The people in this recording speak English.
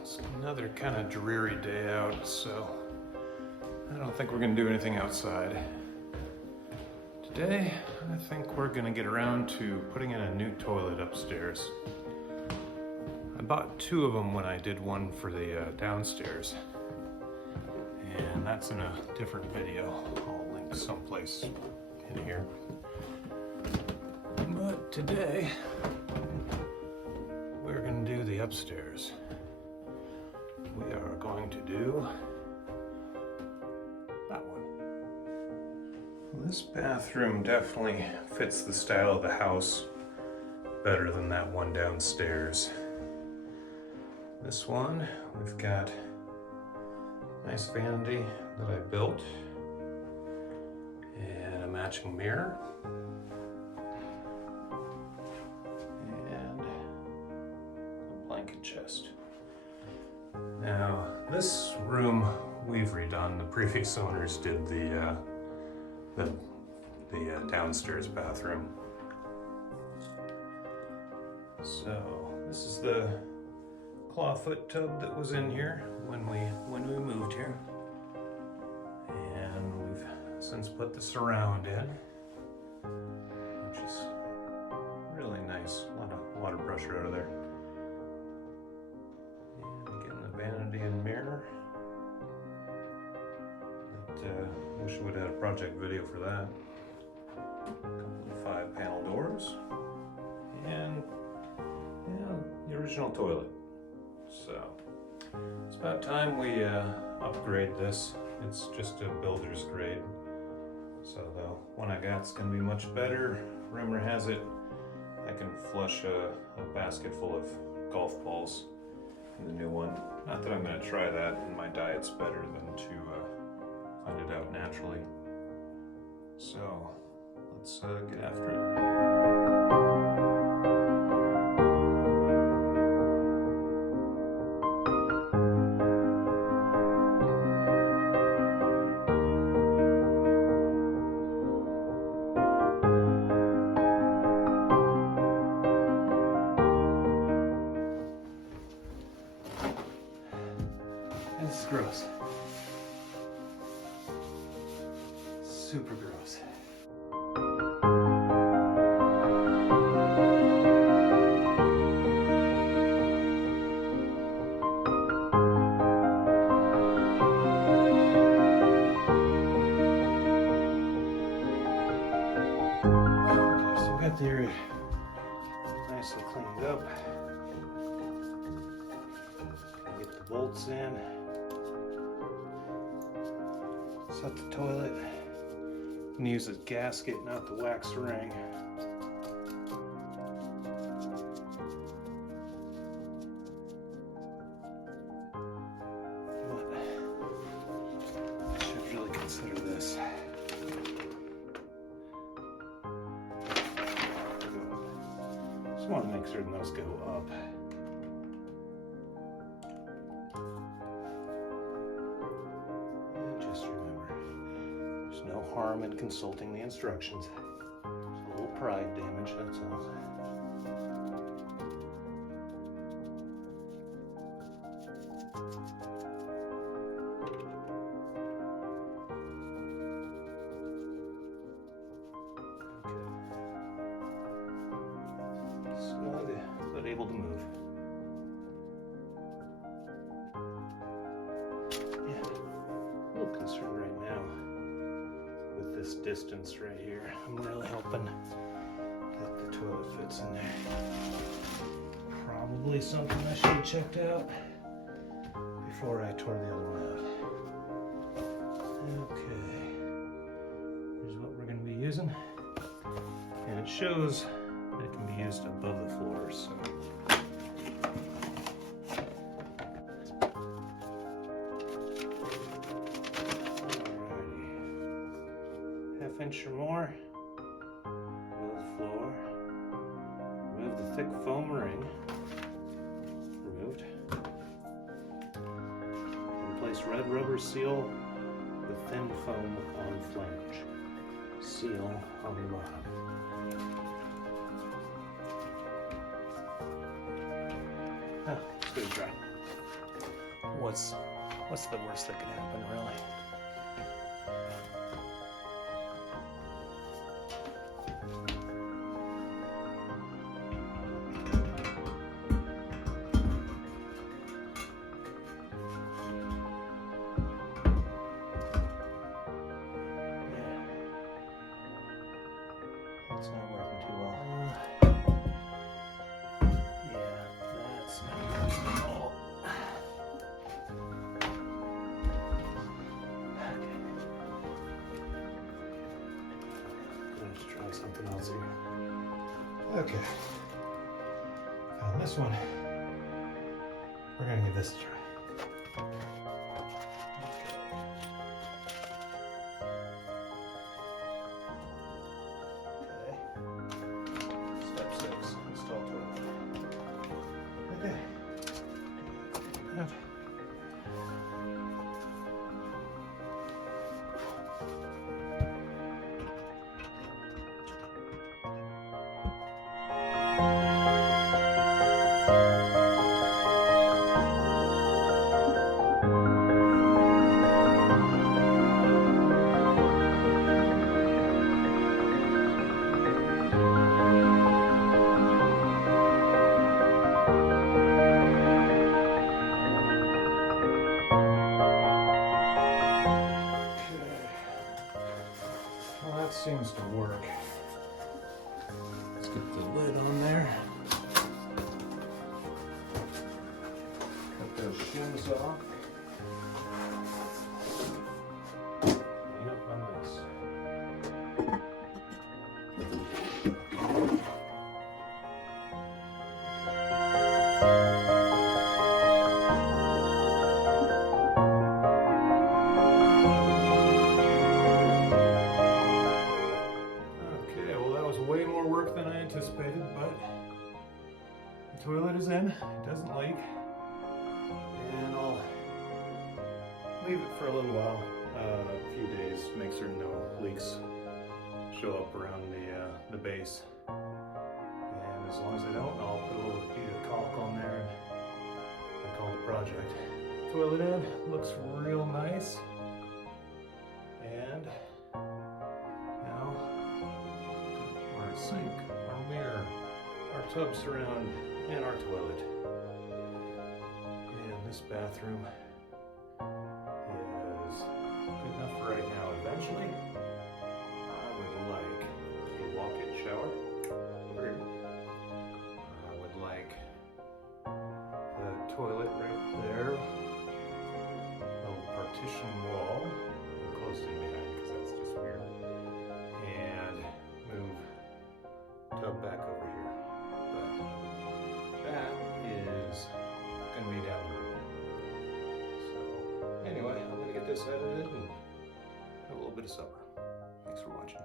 It's another kind of dreary day out, so I don't think we're gonna do anything outside. Today, I think we're gonna get around to putting in a new toilet upstairs. I bought two of them when I did one for the downstairs, and that's in a different video. I'll link someplace in here. But today, we're gonna do the upstairs. We are going to do that one. Well, this bathroom definitely fits the style of the house better than that one downstairs. This one, we've got a nice vanity that I built and a matching mirror. Chest. Now, this room we've redone. The previous owners did the downstairs bathroom. So this is the clawfoot tub that was in here when we moved here, and we've since put the surround in, which is really nice. A lot of water pressure out of there. Vanity and mirror. Wish we would have had a project video for that. A couple of 5-panel doors, and the original toilet. So it's about time we upgrade this. It's just a builder's grade, so the one I got's gonna be much better. Rumor has it I can flush a basket full of golf balls in the new one. Not that I'm going to try that, and my diet's better than to find it out naturally. So let's get after it. This is gross. Super gross. Okay, so we got the area nicely cleaned up. Get the bolts in. Set the toilet. I'm gonna use the gasket, not the wax ring. But I should really consider this. Just want to make certain those go up. No harm in consulting the instructions. Just a little pride damage, that's all. Okay. Snug, but able to move. Yeah, a little concerned right now with this distance right here. I'm really hoping that the toilet fits in there. Probably something I should have checked out before I tore the other one out. Okay, here's what we're going to be using, and it shows that it can be used above the floor, so inch or more. Remove the floor. Remove the thick foam ring. Removed. Replace red rubber seal with thin foam on flange. Seal on the bottom. Oh, let's give it a try. what's the worst that could happen, really? It's not working too well. Yeah, that's not working at all. Okay. Let's try something else here. Okay. Found this one. We're gonna give this a try. Step 6, install toilet. Okay. That. Well, that seems to work. Let's get the lid on there. Cut those shims off. Clean up my mess. Okay, well that was way more work than I anticipated, but the toilet is in, it doesn't leak, and I'll leave it for a little while, a few days, make certain no leaks show up around the base. And as long as I don't, I'll put a little piece of caulk on there and call the project. Toilet in, looks real nice. And now, our sink, our mirror, our tub surround, and our toilet. And this bathroom is good enough for right now. Eventually, I would like a walk-in shower over here. I would like the toilet right there, a little partition wall, closed in behind because that's just weird, and move tub back over here. But that is going to be down the road. So anyway, I'm going to get this edited and have a little bit of supper. Thanks for watching.